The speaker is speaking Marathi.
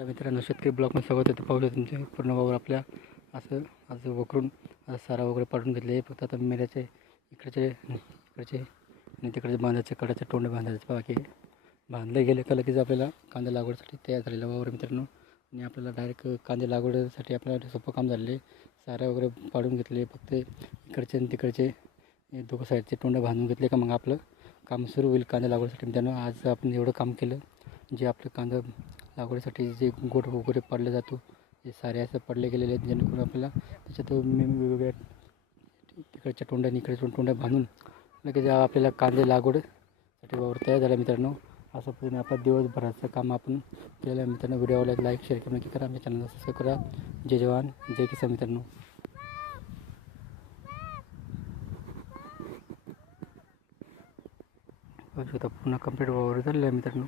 तर मित्रांनो, शेतकरी ब्लॉकमध्ये स्वागत आहे. पाहू शकता तुमचे पूर्ण वावर आपल्या असं वकरून सारा वगैरे पाडून घेतले. फक्त आता मेऱ्याचे इकडचे आणि तिकडचे बांधायचे, कडाचे तोंड बांधायचे बाकी बांधले गेले का लगेच आपल्याला कांदा लागवडीसाठी तयार झालेला वावर मित्रांनो. आणि आपल्याला डायरेक्ट कांदे लागवडीसाठी आपल्याला सोपं काम झाले. सारे वगैरे पाडून घेतले. फक्त इकडचे आणि तिकडचे दोघं साईडचे तोंड बांधून घेतले का मग आपलं काम सुरू होईल कांदा लागवडीसाठी मित्रांनो. आज आपण एवढं काम केलं, जे आपलं कांदा लागवडीसाठी जे गोट वगैरे पडले जातो हे सारे असं पडले गेलेले आहेत, जेणेकरून आपल्याला त्याच्यात वेगवेगळ्या तिकडच्या तोंडाने इकडच्या तोंडा बांधून लगेच आपल्याला कांदे लागवडीसाठी वावर तयार झाला मित्रांनो. असं पद्धतीने आपलं दिवसभराचं काम आपण केलं मित्रांनो. व्हिडिओला लाईक शेअर करा, नक्की करा, आमच्या चॅनलला सबस्क्राईब करा. जय जवान जय किसान मित्रांनो. पुन्हा कंप्लीट वावर झालेलं आहे मित्रांनो.